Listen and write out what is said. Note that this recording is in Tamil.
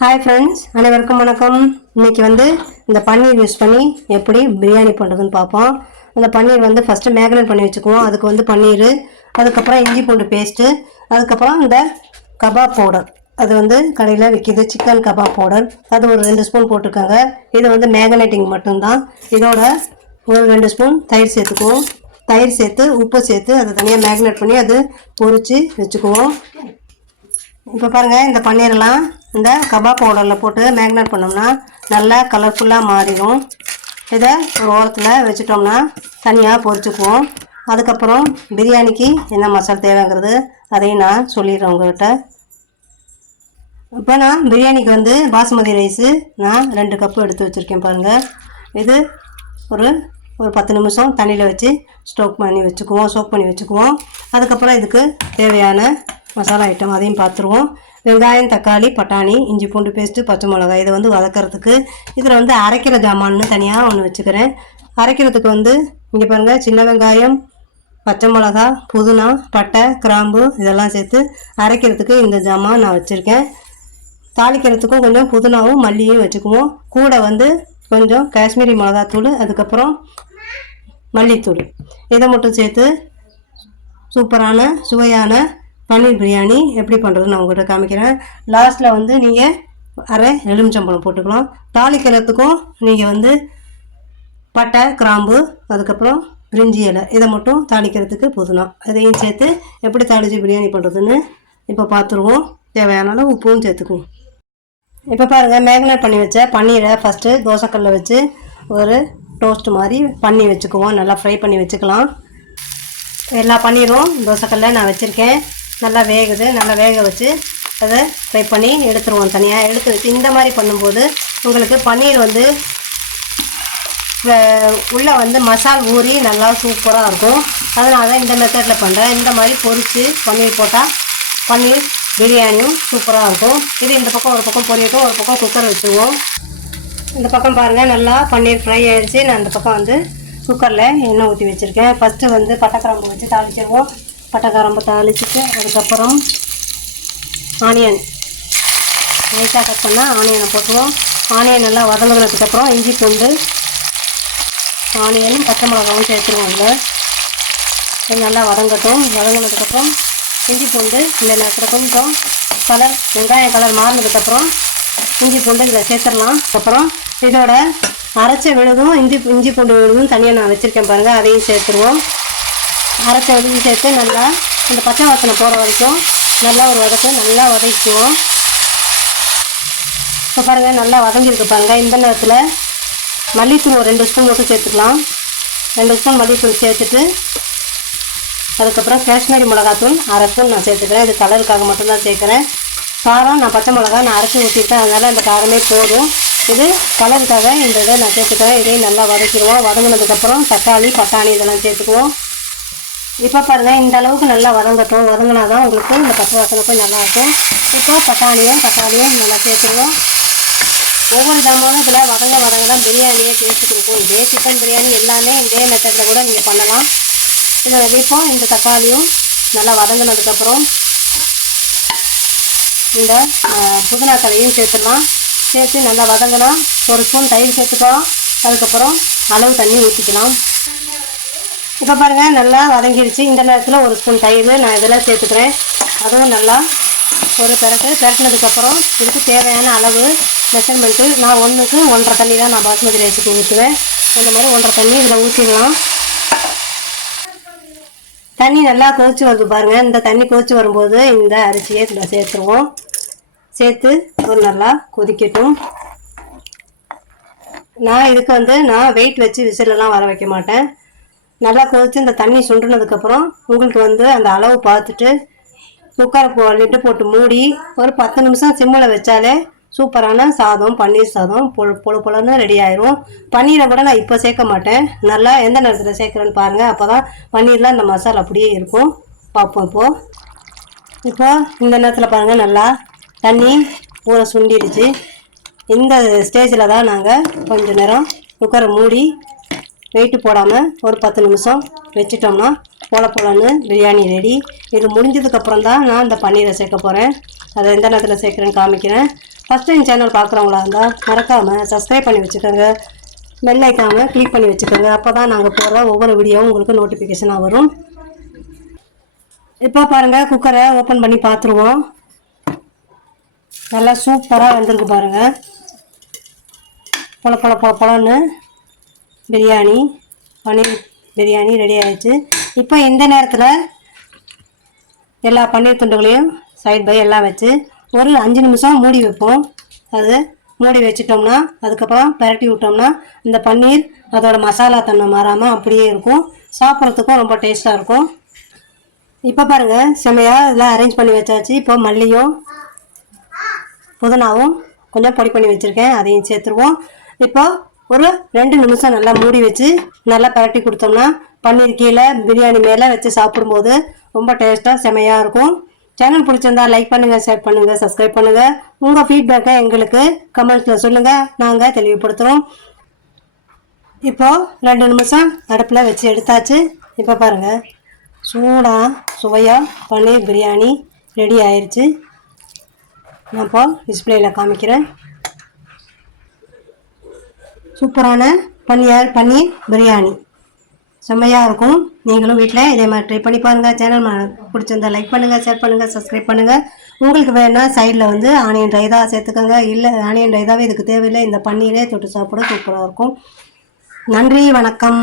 ஹாய் ஃப்ரெண்ட்ஸ் அனைவருக்கும் வணக்கம். இன்னைக்கு வந்து இந்த பன்னீர் யூஸ் பண்ணி எப்படி பிரியாணி பண்ணுறதுன்னு பார்ப்போம். அந்த பன்னீர் வந்து ஃபஸ்ட்டு மேக்னேட் பண்ணி வச்சுக்குவோம். அதுக்கு வந்து பன்னீர் அதுக்கப்புறம் இஞ்சி பூண்டு பேஸ்ட்டு அதுக்கப்புறம் இந்த கபாப் பவுடர் அது வந்து கடையில் விற்கிது சிக்கன் கபாப் பவுடர் அது ஒரு ரெண்டு ஸ்பூன் போட்டிருக்காங்க. இது வந்து மேக்னேட்டிங் மட்டும்தான். இதோட ஒரு ரெண்டு ஸ்பூன் தயிர் சேர்த்துக்குவோம். தயிர் சேர்த்து உப்பு சேர்த்து அதை தனியாக மேக்னேட் பண்ணி அது பொரித்து வச்சுக்குவோம். இப்போ பாருங்கள் இந்த பன்னீரெல்லாம் இந்த கபாப் பவுடரில் போட்டு மேக்னேட் பண்ணோம்னா நல்லா கலர்ஃபுல்லாக மாறிடும். இதை ஒரு ஓரத்தில் வச்சுட்டோம்னா தனியாக பொறிச்சுக்குவோம் அதுக்கப்புறம் பிரியாணிக்கு என்ன மசாலா தேவைங்கிறது அதையும் நான் சொல்லிடுறேன் உங்கள்கிட்ட இப்போ நான் பிரியாணிக்கு வந்து பாசுமதி ரைஸு நான் ரெண்டு கப்பு எடுத்து வச்சுருக்கேன் பாருங்கள் இது ஒரு ஒரு பத்து நிமிஷம் தண்ணியில் வச்சு ஸ்டோக் பண்ணி வச்சுக்குவோம் சோக் பண்ணி வச்சுக்குவோம். அதுக்கப்புறம் இதுக்கு தேவையான மசாலா ஐட்டம் அதையும் பார்த்துருவோம் வெங்காயம் தக்காளி பட்டாணி இஞ்சி பூண்டு பேஸ்ட்டு பச்சை மிளகாய் இதை வந்து வதக்கிறதுக்கு இதில் வந்து அரைக்கிற ஜாமான்னு தனியாக ஒன்று வச்சுக்கிறேன். அரைக்கிறதுக்கு வந்து இங்கே பாருங்கள் சின்ன வெங்காயம் பச்சை மிளகா புதினா பட்டை கிராம்பு இதெல்லாம் சேர்த்து அரைக்கிறதுக்கு இந்த ஜாமான் நான் வச்சுருக்கேன். தாளிக்கிறதுக்கும் கொஞ்சம் புதினாவும் மல்லியும் வச்சுக்குவோம். கூட வந்து கொஞ்சம் காஷ்மீரி மிளகாத்தூள் அதுக்கப்புறம் மல்லித்தூள். இதை மட்டும் சேர்த்து சூப்பரான சுவையான பன்னீர் பிரியாணி எப்படி பண்ணுறதுன்னு நான் உங்கள்கிட்ட காமிக்கிறேன். லாஸ்ட்டில் வந்து நீங்கள் அரை எலுமிச்சம்பழம் போட்டுக்கலாம். தாளிக்கிறதுக்கும் நீங்கள் வந்து பட்டை கிராம்பு அதுக்கப்புறம் பிரிஞ்சி இலை இதை மட்டும் தாளிக்கிறதுக்கு புதினா. இதையும் சேர்த்து எப்படி தாளித்து பிரியாணி பண்ணுறதுன்னு இப்போ பார்த்துருவோம் தேவையான அளவு உப்பும் சேர்த்துக்குவோம். இப்போ பாருங்கள் மேக்னேட் பண்ணி வச்ச பன்னீரை ஃபஸ்ட்டு தோசைக்கல்லில் வச்சு ஒரு டோஸ்ட் மாதிரி பண்ணி வச்சுக்குவோம். நல்லா ஃப்ரை பண்ணி வச்சுக்கலாம். எல்லா பன்னீரும் தோசைக்கல்ல நான் வச்சுருக்கேன். நல்லா வேகுது. நல்லா வேக வச்சு அதை ஃப்ரை பண்ணி எடுத்துருவோம் தனியாக எடுத்து வச்சு இந்த மாதிரி பண்ணும்போது உங்களுக்கு பன்னீர் வந்து உள்ளே வந்து மசால் ஊறி நல்லா சூப்பராக இருக்கும். அதனால தான் இந்த மெத்தடில் பண்ணுறேன் இந்த மாதிரி பொரித்து பன்னீர் போட்டால் பன்னீர் பிரியாணியும் சூப்பராக இருக்கும். இது இந்த பக்கம் ஒரு பக்கம் பொரியட்டும் ஒரு பக்கம் குக்கர் வச்சுருவோம். இந்த பக்கம் பாருங்கள் நல்லா பன்னீர் ஃப்ரை ஆகிடுச்சு நான் இந்த பக்கம் வந்து குக்கரில் எண்ணெய் ஊற்றி வச்சுருக்கேன். ஃபஸ்ட்டு வந்து பட்டைக்கிராம்பு வச்சு தாளிச்சிருவோம். பட்டைக்கிராம்பு அழிச்சிட்டு அதுக்கப்புறம் ஆனியன். நைட்டாக கட் பண்ணால் ஆனியனை போட்டுருவோம். ஆனியன் நல்லா வதங்கினதுக்கப்புறம் இஞ்சி பூண்டு ஆனியனும் பச்சை மிளகாவும் சேர்த்துருவோம் இதில். நல்லா வதங்கட்டும். வதங்கினதுக்கப்புறம் இஞ்சி பூண்டு இந்த நேரத்தில் கொஞ்சம் கலர் வெங்காயம் கலர் மாறினதுக்கப்புறம் இஞ்சி பூண்டு இதில் சேர்த்துடலாம். அப்புறம் இதோட அரைச்ச விழுதும் இஞ்சி இஞ்சி பூண்டு விழுதும் தனியாக நான் வச்சுருக்கேன் பாருங்கள் அதையும் சேர்த்துருவோம். அரைச்ச விழுதும் சேர்த்து நல்லா இந்த பச்சை வாசனை போகிற வரைக்கும் நல்லா ஒரு வதக்கு நல்லா வதக்கிக்குவோம். இப்போ பாருங்கள் நல்லா வதங்கியிருக்கு பாருங்கள் இந்த நேரத்தில் மல்லித்தூள் ஒரு ரெண்டு ஸ்பூன் மட்டும் சேர்த்துக்கலாம். ரெண்டு ஸ்பூன் மல்லித்தூள் சேர்த்துட்டு அதுக்கப்புறம் காஷ்மீரி மிளகாத்தூள் அரை ஸ்பூன் நான் சேர்த்துக்கிறேன். இது கலருக்காக மட்டும்தான் சேர்க்குறேன். காரம் நான் பச்சை மிளகா நான் அரைச்சி ஊற்றிட்டேன் அதனால் இந்த காரமே போதும். இது கலருக்காக இந்த இதை நான் சேர்த்துக்கிறேன். இதையும் நல்லா வதக்கிடுவோம். வதங்கினதுக்கப்புறம் தக்காளி பட்டாணி இதெல்லாம் சேர்த்துக்குவோம். இப்போ பாருங்கள் இந்த அளவுக்கு நல்லா வதங்கட்டும். வதங்கினா தான் உங்களுக்கு இந்த பச்சை வாசனை போய் நல்லாயிருக்கும். இப்போ பட்டாணியும் தக்காளியும் நல்லா சேர்த்துருவோம். ஒவ்வொரு விதமான இதில் வதங்க வதங்க தான் பிரியாணியே டேஸ்ட்டு கொடுக்கும். இதே சிக்கன் பிரியாணி எல்லாமே இதே மெத்தடில் கூட நீங்கள் பண்ணலாம். இதில் இப்போ இந்த தக்காளியும் நல்லா வதங்கினதுக்கப்புறம் இந்த புதினா தலையும் சேர்த்துடலாம். சேர்த்து நல்லா வதங்கினா ஒரு ஸ்பூன் தயிர் சேர்த்துக்கலாம் அதுக்கப்புறம் அளவு தண்ணி ஊற்றிக்கலாம் இப்போ பாருங்கள் நல்லா வதங்கிடுச்சு இந்த நேரத்தில் ஒரு ஸ்பூன் தயிர் நான் இதெல்லாம் சேர்த்துக்கிறேன். அதுவும் நல்லா ஒரு பிறகு பிறட்டினதுக்கப்புறம் இதுக்கு தேவையான அளவு மெஷர்மெண்ட்டு நான் ஒன்றுக்கு ஒன்றரை தண்ணி தான் நான் பாஸ்மதி ரைஸுக்கு ஊற்றுவேன் அந்த மாதிரி ஒன்றரை தண்ணி இதில் ஊற்றிடலாம் தண்ணி நல்லா கொதிச்சு வருது பாருங்கள் இந்த தண்ணி கொதிச்சு வரும்போது இந்த அரிசியை இதில் சேர்த்துருவோம். சேர்த்து ஒரு நல்லா கொதிக்கட்டும். நான் இதுக்கு வந்து நான் வெயிட் வச்சு விசிலெல்லாம் வர வைக்க மாட்டேன். நல்லா கொதித்து இந்த தண்ணி சுண்டுனதுக்கப்புறம் உங்களுக்கு வந்து அந்த அளவு பார்த்துட்டு குக்கரை போ லிட்டு போட்டு மூடி ஒரு பத்து நிமிஷம் சிம்மில் வச்சாலே சூப்பரான சாதம் பன்னீர் சாதம் பொழு பொழு பொழுன்னு ரெடி ஆயிரும். பன்னீரை கூட நான் இப்போ சேர்க்க மாட்டேன். நல்லா எந்த நேரத்தில் சேர்க்குறேன்னு பாருங்கள் அப்போ தான் பன்னீர்லாம் இந்த மசாலா அப்படியே இருக்கும். பார்ப்போம் இப்போது இப்போ இந்த நேரத்தில் பாருங்கள் நல்லா தண்ணி ஊற சுண்டிடுச்சு. இந்த ஸ்டேஜில் தான் நாங்கள் கொஞ்சம் நேரம் குக்கரை மூடி வெயிட்டு போடாமல் ஒரு பத்து நிமிஷம் வச்சிட்டோம்னா போல போலான்னு பிரியாணி ரெடி இது முடிஞ்சதுக்கப்புறம் தான் நான் இந்த பன்னீரை சேர்க்க போகிறேன் அதை எந்த நேரத்தில் சேர்க்குறேன்னு காமிக்கிறேன். ஃபஸ்ட் டைம் சேனல் பார்க்குறவங்களா இருந்தால் மறக்காமல் சப்ஸ்கிரைப் பண்ணி வச்சுக்கோங்க. பெல் கிளிக் பண்ணி வச்சுக்கோங்க. அப்போ தான் நாங்கள் போடுற ஒவ்வொரு வீடியோவும் உங்களுக்கு நோட்டிஃபிகேஷனாக வரும். இப்போ பாருங்கள் குக்கரை ஓப்பன் பண்ணி பார்த்துருவோம். நல்லா சூப்பராக வந்திருக்கு பாருங்கள் பொல பொல பொல பொலன்னு பிரியாணி பன்னீர் பிரியாணி ரெடி ஆயிடுச்சு. இப்போ இந்த நேரத்தில் எல்லா பன்னீர் துண்டுகளையும் சைட் பை எல்லாம் வச்சு ஒரு அஞ்சு நிமிஷம் மூடி வைப்போம். அது மூடி வச்சிட்டோம்னா அதுக்கப்புறம் பரட்டி விட்டோம்னா இந்த பன்னீர் அதோட மசாலா தன்மை மாறாமல் அப்படியே இருக்கும். சாப்பிட்றதுக்கும் ரொம்ப டேஸ்ட்டாக இருக்கும். இப்போ பாருங்கள் செம்மையாக இதெல்லாம் அரேஞ்ச் பண்ணி வச்சாச்சு. இப்போ மல்லியும் புதினாவும் கொஞ்சம் பொடி பண்ணி வச்சுருக்கேன். அதையும் சேர்த்துருவோம். இப்போ ஒரு ரெண்டு நிமிஷம் நல்லா மூடி வச்சு நல்லா பரட்டி கொடுத்தோம்னா பன்னீர் கீழே பிரியாணி மேலே வச்சு சாப்பிடும்போது ரொம்ப டேஸ்ட்டாக செமையாக இருக்கும். சேனல் பிடிச்சிருந்தா லைக் பண்ணுங்கள் ஷேர் பண்ணுங்கள் சப்ஸ்கிரைப் பண்ணுங்கள் உங்கள் ஃபீட்பேக்கை எங்களுக்கு கமெண்ட்ஸில் சொல்லுங்கள் நாங்கள் தெளிவுபடுத்துகிறோம் இப்போது ரெண்டு நிமிஷம் அடுப்பில் வச்சு எடுத்தாச்சு. இப்போ பாருங்கள் சூடாக சுவையாக பன்னீர் பிரியாணி ரெடி ஆயிடுச்சு நான் இப்போ டிஸ்பிளேயில் காமிக்கிறேன். சூப்பரான பன்னீர் பன்னீர் பிரியாணி. செம்மையாக இருக்கும். நீங்களும் வீட்டில் இதே மாதிரி ட்ரை பண்ணி பாருங்கள் சேனல் பிடிச்சிருந்தா லைக் பண்ணுங்கள் ஷேர் பண்ணுங்கள் சப்ஸ்கிரைப் பண்ணுங்கள் உங்களுக்கு வேணால் சைடில் வந்து ஆனியன் ரைதா சேர்த்துக்கோங்க. இல்லை ஆனியன் ரைதாவே இதுக்கு தேவையில்லை. இந்த பன்னீரே தொட்டு சாப்பிட சூப்பராக இருக்கும். நன்றி வணக்கம்.